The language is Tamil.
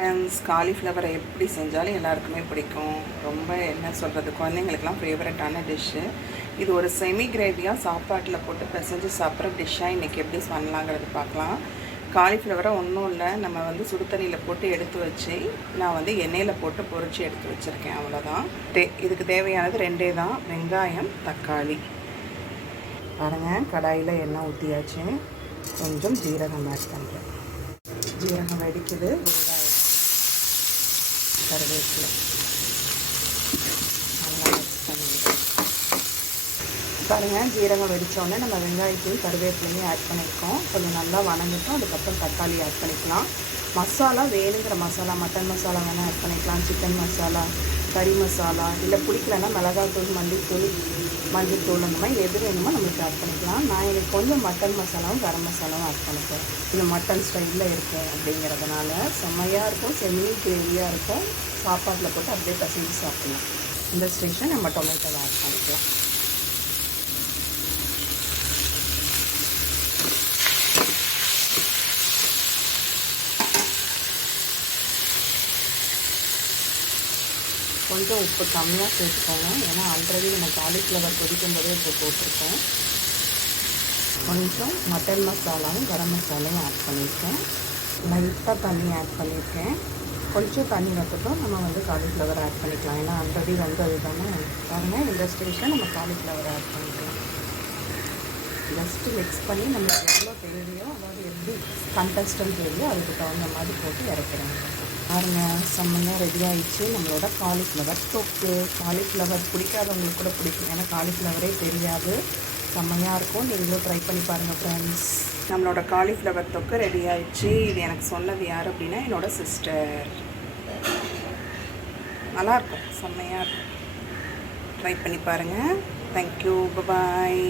ஃப்ரெண்ட்ஸ், காலிஃப்ளவரை எப்படி செஞ்சாலும் எல்லாருக்குமே பிடிக்கும். ரொம்ப என்ன சொல்கிறது, குழந்தைங்களுக்கெல்லாம் ஃபேவரட்டான டிஷ்ஷு. இது ஒரு செமி கிரேவியாக சாப்பாட்டில் போட்டு பிசைஞ்சு சாப்பிட்ற டிஷ்ஷாக இன்றைக்கி எப்படி பண்ணலாங்கிறது பார்க்கலாம். காலிஃப்ளவரை ஒன்றும் இல்லை, நம்ம சுடு தண்ணியில் போட்டு எடுத்து வச்சு நான் எண்ணெயில் போட்டு பொரித்து எடுத்து வச்சுருக்கேன். அவ்வளோதான். இதுக்கு தேவையானது ரெண்டே தான், வெங்காயம், தக்காளி. பாருங்கள், கடாயில் எண்ணெய் ஊற்றியாச்சு. கொஞ்சம் ஜீரகம் ஆட் பண்ணுறேன். ஜீரகம் வெடிக்குது. வெங்காயம், கருவேப்பிலை நல்லா மிக்ஸ் பண்ணிடுறோம். பாருங்கள், ஜீரகம் வெடித்தோடனே நம்ம வெங்காயத்தையும் கருவேப்பிலையும் ஆட் பண்ணியிருக்கோம். கொஞ்சம் நல்லா வணங்கிட்டோம். அதுக்கப்புறம் தக்காளி ஆட் பண்ணிக்கலாம். மசாலா வேணுங்கிற மசாலா, மட்டன் மசாலா வேணால் ஆட் பண்ணிக்கலாம், சிக்கன் மசாலா, கறி மசாலா, இல்லை பிடிக்கலன்னா மிளகாத்தூள், மஞ்சள்தூள் அந்த மாதிரி எது வேணுமோ நம்மளுக்கு ஆட் பண்ணிக்கலாம். நான் எனக்கு கொஞ்சம் மட்டன் மசாலாவும் கரம் மசாலாவும் ஆட் பண்ணிக்கிறேன். இந்த மட்டன் ஸ்டைலில் இருக்கும் அப்படிங்கிறதுனால செம்மையாக இருக்கும், செமி கிரேவியாக இருக்கும். சாப்பாட்டில் போட்டு அப்படியே பசங்க சாப்பிடலாம். இந்த ஸ்டேஷன் நம்ம டொமேட்டோவை ஆட் பண்ணிக்கலாம். கொஞ்சம் உப்பு கம்மியாக சேர்த்துக்கோங்க, ஏன்னா ஆல்ரெடி நம்ம காலிஃப்ளவர் கொதிக்கும் போதே உப்பு போட்டிருக்கோம். கொஞ்சம் மட்டன் மசாலாவும் கரம் மசாலாவும் ஆட் பண்ணியிருக்கேன். லைட்டாக தண்ணி ஆட் பண்ணியிருக்கேன். கொஞ்சம் தண்ணி வைக்கட்டும், நம்ம காலிஃப்ளவர் ஆட் பண்ணிக்கலாம், ஏன்னா ஆல்ரெடி அது தானே. பாருங்கள், இந்த ஸ்டேஷன் நம்ம காலிஃப்ளவர் ஆட் பண்ணிக்கலாம். ஜஸ்ட்டு மிக்ஸ் பண்ணி நம்மளுக்கு எவ்வளோ தேவையோ, அதாவது எப்படி கண்டஸ்டன்ட் தேவையோ அதுக்கு தகுந்த மாதிரி போட்டு இறக்கிறேன். பாருங்கள், செம்மையாக ரெடி ஆகிடுச்சு நம்மளோட காலிஃப்ளவர் தொக்கு. காலிஃப்ளவர் பிடிக்காதவங்களுக்கு கூட பிடிக்கும், ஏன்னா காலிஃப்ளவரே தெரியாது. செம்மையாக இருக்கும். நீங்களும் ட்ரை பண்ணி பாருங்கள் ஃப்ரெண்ட்ஸ். நம்மளோட காலிஃப்ளவர் தொக்கு ரெடி ஆகிடுச்சு. இது எனக்கு சொன்னது யார் அப்படின்னா என்னோடய சிஸ்டர். நல்லாயிருக்கும், செம்மையாக இருக்கும். ட்ரை பண்ணி பாருங்கள். தேங்க்யூ, பாய்.